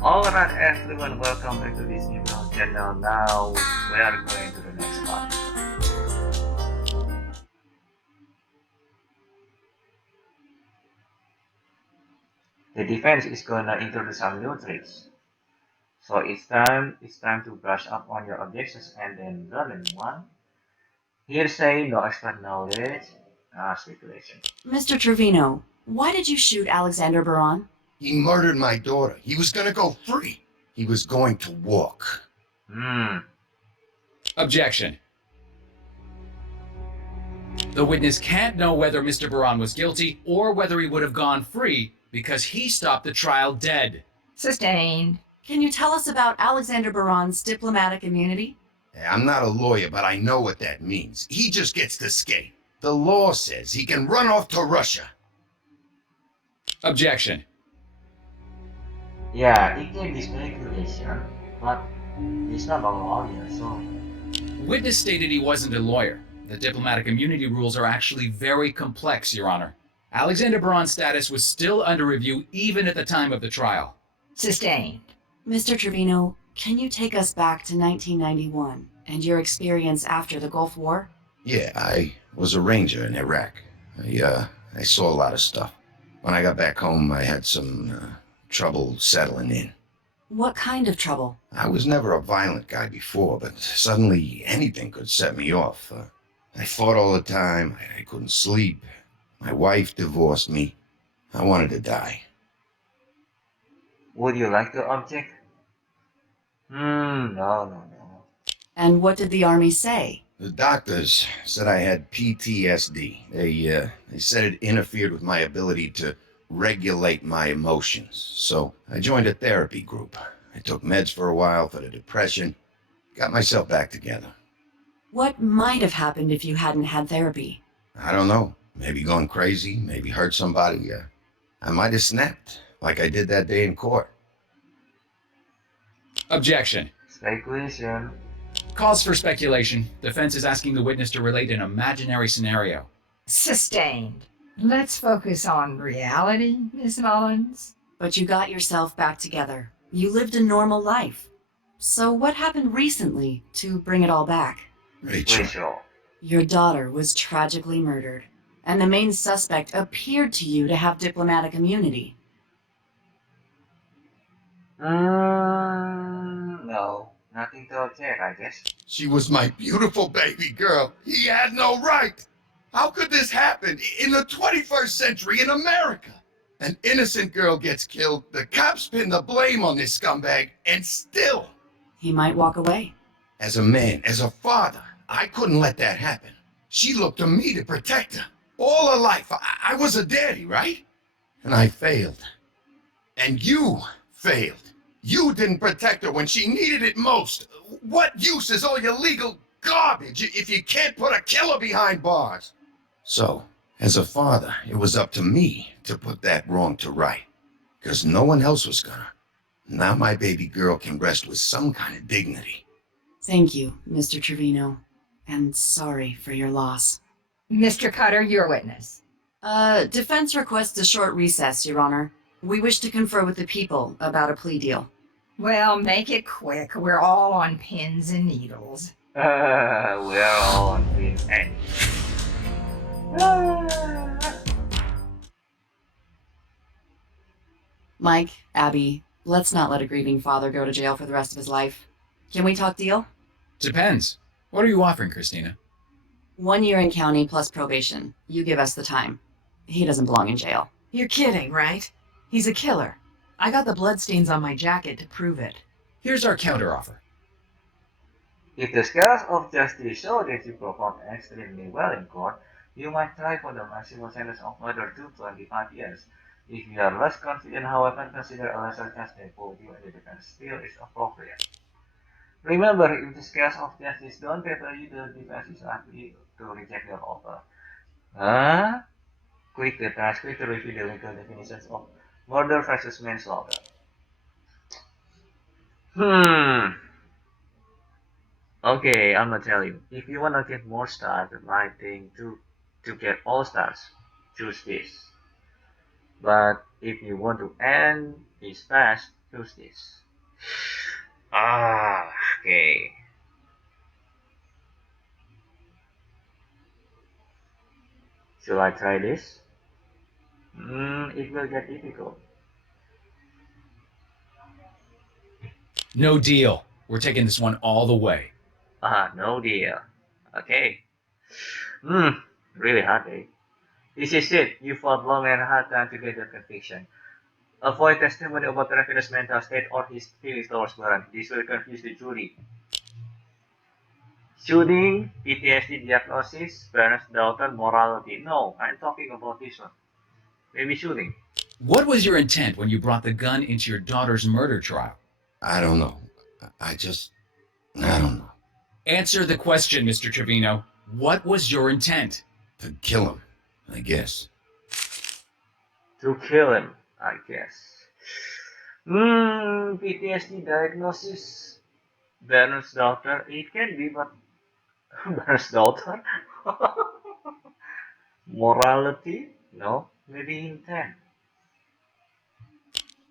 Alright everyone, welcome back to this new channel. Now we are going to the next part. The defense is gonna introduce some new tricks. So it's time to brush up on your objections and then learn a new one. Hearsay, no expert knowledge, speculation. Mr. Trevino, why did you shoot Alexander Baron? He murdered my daughter. He was gonna go free. He was going to walk. Hmm. Objection. The witness can't know whether Mr. Baran was guilty or whether he would have gone free because he stopped the trial dead. Sustained. Can you tell us about Alexander Baron's diplomatic immunity? I'm not a lawyer, but I know what that means. He just gets to skate. The law says he can run off to Russia. Objection. Yeah, it can be speculation, but he's not a lawyer, so. Witness stated he wasn't a lawyer. The diplomatic immunity rules are actually very complex, Your Honor. Alexander Baran's status was still under review even at the time of the trial. Sustained. Mr. Trevino, can you take us back to 1991 and your experience after the Gulf War? Yeah, I was a ranger in Iraq. I saw a lot of stuff. When I got back home, I had some trouble settling in. What kind of trouble? I was never a violent guy before, but suddenly anything could set me off. I fought all the time. I couldn't sleep. My wife divorced me. I wanted to die. Would you like to object? No. And what did the Army say? The doctors said I had PTSD. They said it interfered with my ability to regulate my emotions. So I joined a therapy group. I took meds for a while for the depression. Got myself back together. What might have happened if you hadn't had therapy? I don't know. Maybe gone crazy. Maybe hurt somebody. I might have snapped, like I did that day in court. Objection. Speculation. Cause for speculation. Defense is asking the witness to relate an imaginary scenario. Sustained. Let's focus on reality, Miss Mullins. But you got yourself back together. You lived a normal life. So what happened recently to bring it all back? Rachel. Your daughter was tragically murdered, and the main suspect appeared to you to have diplomatic immunity. No. Nothing to object, I guess. She was my beautiful baby girl. He had no right. How could this happen in the 21st century in America? An innocent girl gets killed, the cops pin the blame on this scumbag, and still, He might walk away. as a man, as a father, I couldn't let that happen. She looked to me to protect her. All her life, I was a daddy, right? And I failed. And you failed. You didn't protect her when she needed it most. What use is all your legal garbage if you can't put a killer behind bars? So, as a father, it was up to me to put that wrong to right. Because no one else was gonna. Now my baby girl can rest with some kind of dignity. Thank you, Mr. Trevino, and sorry for your loss. Mr. Cutter, your witness. Defense requests a short recess, Your Honor. We wish to confer with the people about a plea deal. Well, make it quick. We're all on pins and needles. We are all on pin end. Mike, Abby, let's not let a grieving father go to jail for the rest of his life. Can we talk deal? Depends. What are you offering, Christina? 1 year in county plus probation. You give us the time. He doesn't belong in jail. You're kidding, right? He's a killer. I got the bloodstains on my jacket to prove it. Here's our counteroffer. If the scales of justice show that you performed extremely well in court, you might try for the maximum sentence of murder to 25 years. If you are less confident, however, consider a lesser charge that both you and the defense still is appropriate. Remember, if the scales of justice don't favor you, the defense is likely to reject your offer. Click the transcript to review the legal definitions of murder versus manslaughter. Okay, I'm gonna tell you. If you wanna get more stars, the right thing to get all stars, choose this. But if you want to end this fast, Who's this? Ah, okay. Should I try this? It will get difficult. No deal. We're taking this one all the way. Ah, no deal. Okay. Hmm, really hard, eh? This is it. You fought long and hard time to get the conviction. Avoid testimony about Trevino's mental state or his feelings towards Baran. This will confuse the jury. Shooting, PTSD diagnosis, parents' daughter, morality. No, I'm talking about this one. Maybe shooting. What was your intent when you brought the gun into your daughter's murder trial? I don't know. I don't know. Answer the question, Mr. Trevino. What was your intent? To kill him, I guess. To kill him, I guess. PTSD diagnosis. Baron's daughter. It can be, but Baron's daughter? Morality? No, maybe intent.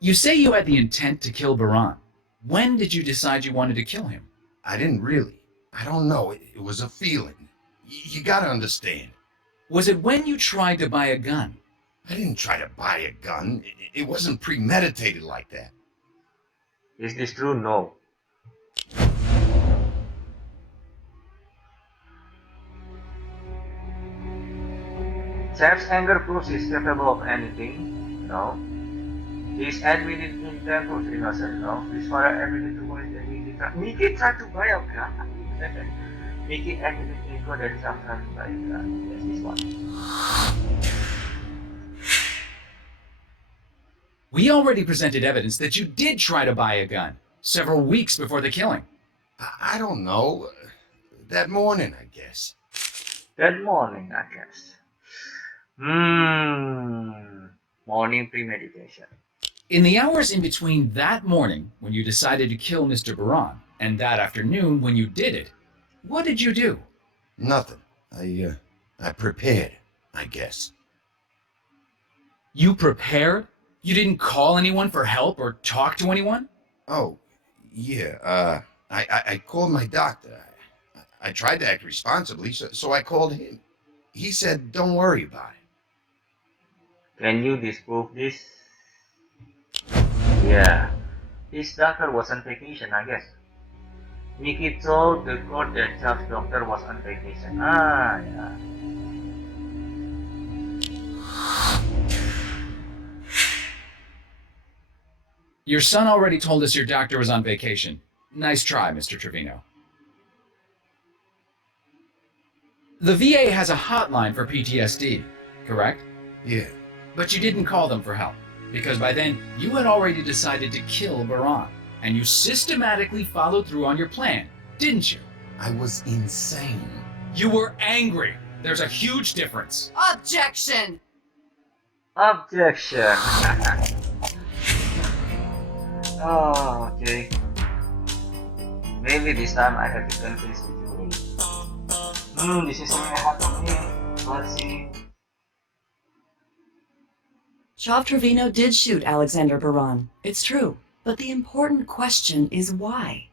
You say you had the intent to kill Baran. When did you decide you wanted to kill him? I didn't really. I don't know. It was a feeling. You gotta understand. Was it when you tried to buy a gun? I didn't try to buy a gun. It wasn't premeditated like that. Is this true? No. Chef's anger proves he's capable of anything. No. His admitted intent proves innocent. No. His father admitted to voice that Mickey tried to buy a gun. Mickey admitted to ego that some tried to buy a gun. Yes, this one. We already presented evidence that you did try to buy a gun several weeks before the killing. I don't know. That morning, I guess. That morning, I guess. Morning premeditation. In the hours in between that morning when you decided to kill Mr. Baran and that afternoon when you did it, what did you do? Nothing. I prepared, I guess. You prepared? You didn't call anyone for help or talk to anyone? Oh, yeah. I called my doctor. I tried to act responsibly, so I called him. He said, don't worry about it. Can you disprove this? Yeah. His doctor was on vacation, I guess. Mickey told the court that Chav's doctor was on vacation. Ah, yeah. Your son already told us your doctor was on vacation. Nice try, Mr. Trevino. The VA has a hotline for PTSD, correct? Yeah. But you didn't call them for help, because by then you had already decided to kill Baran, and you systematically followed through on your plan, didn't you? I was insane. You were angry. There's a huge difference. Objection! Objection! Oh, okay. Maybe this time I have to convince the jury. This is really hard for me. Let's see. Chavez Trevino did shoot Alexander Baran. It's true. But the important question is why?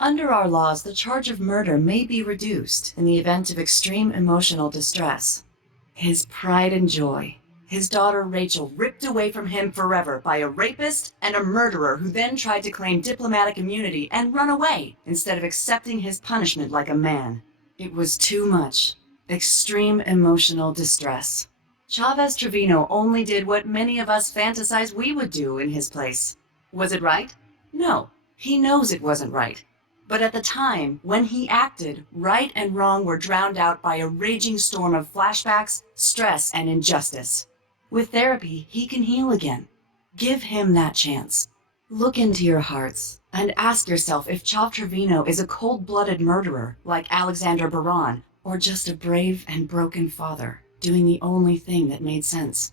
Under our laws, the charge of murder may be reduced in the event of extreme emotional distress. His pride and joy, his daughter Rachel ripped away from him forever by a rapist and a murderer who then tried to claim diplomatic immunity and run away instead of accepting his punishment like a man. It was too much. Extreme emotional distress. Chavez Trevino only did what many of us fantasize we would do in his place. Was it right? No. He knows it wasn't right. But at the time, when he acted, right and wrong were drowned out by a raging storm of flashbacks, stress, and injustice. With therapy, he can heal again. Give him that chance. Look into your hearts and ask yourself if Chavez Trevino is a cold-blooded murderer like Alexander Baran, or just a brave and broken father doing the only thing that made sense.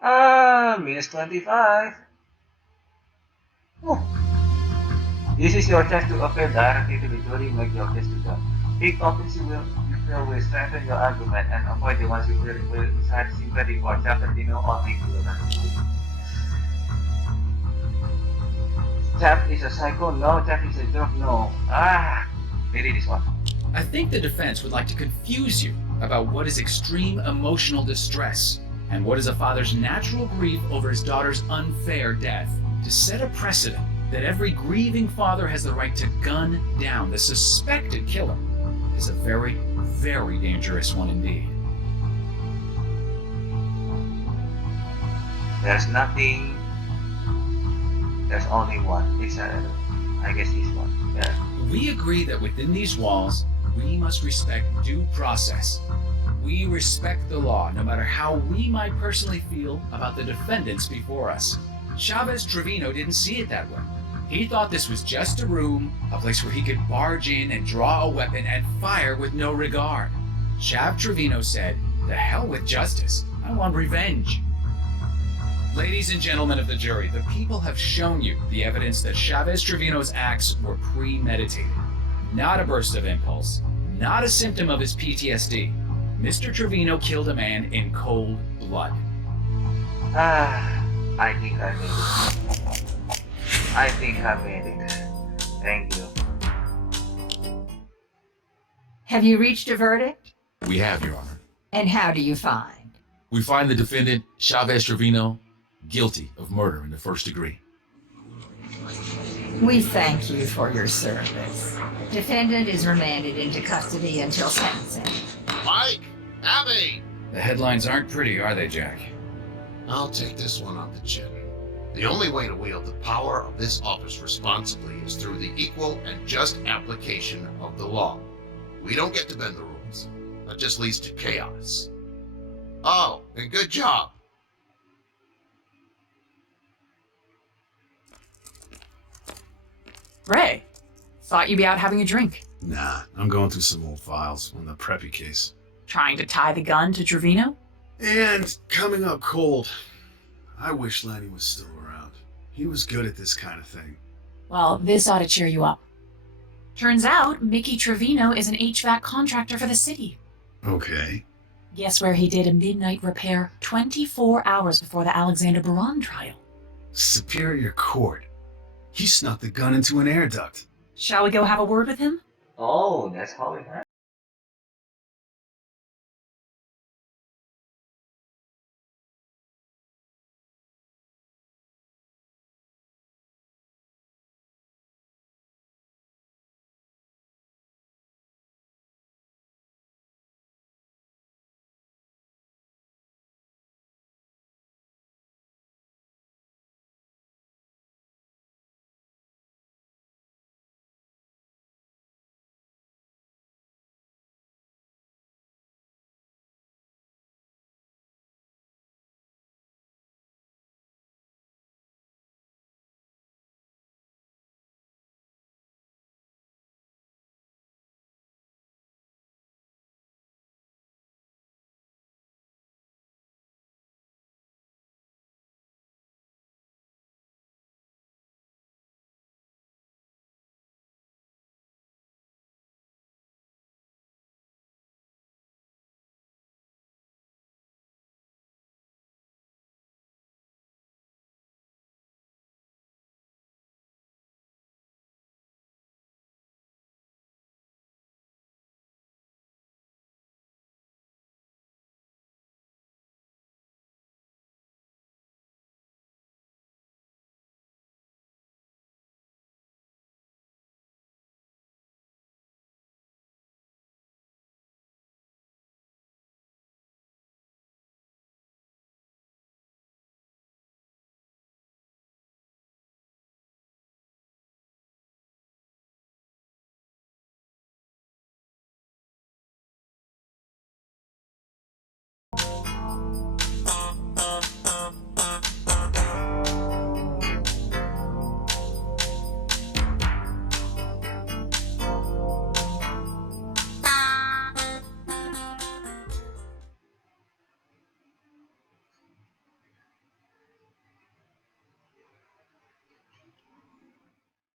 Minus 25. Oh. This is your chance to appeal directly to the jury, make your case to them. Pick topics you feel will strengthen your argument and avoid the ones you feel will incite sympathy for Chavez Trevino or make you Jeff is a psycho. No, Jeff is a jerk. No. Maybe this one. I think the defense would like to confuse you about what is extreme emotional distress and what is a father's natural grief over his daughter's unfair death, to set a precedent that every grieving father has the right to gun down the suspected killer is a very, very dangerous one indeed. There's nothing. There's only one. It's I guess this one. Yeah. We agree that within these walls, we must respect due process. We respect the law, no matter how we might personally feel about the defendants before us. Chavez Trevino didn't see it that way. He thought this was just a room, a place where he could barge in and draw a weapon and fire with no regard. Chav Trevino said, "The hell with justice. I want revenge." Ladies and gentlemen of the jury, the people have shown you the evidence that Chavez Trevino's acts were premeditated. Not a burst of impulse, not a symptom of his PTSD. Mr. Trevino killed a man in cold blood. I think I made it. I think I made it. Thank you. Have you reached a verdict? We have, Your Honor. And how do you find? We find the defendant, Chavez Trevino, guilty of murder in the first degree. We thank you for your service. Defendant is remanded into custody until sentencing. Mike! Abby! The headlines aren't pretty, are they, Jack? I'll take this one on the chin. The only way to wield the power of this office responsibly is through the equal and just application of the law. We don't get to bend the rules. That just leads to chaos. Oh, and good job. Ray, thought you'd be out having a drink. Nah, I'm going through some old files on the Preppy case. Trying to tie the gun to Trevino? And coming up cold. I wish Lenny was still around. He was good at this kind of thing. Well, this ought to cheer you up. Turns out Mickey Trevino is an HVAC contractor for the city. Okay. Guess where he did a midnight repair 24 hours before the Alexander Baran trial? Superior Court. He snuck the gun into an air duct. Shall we go have a word with him? Oh, that's how it happened.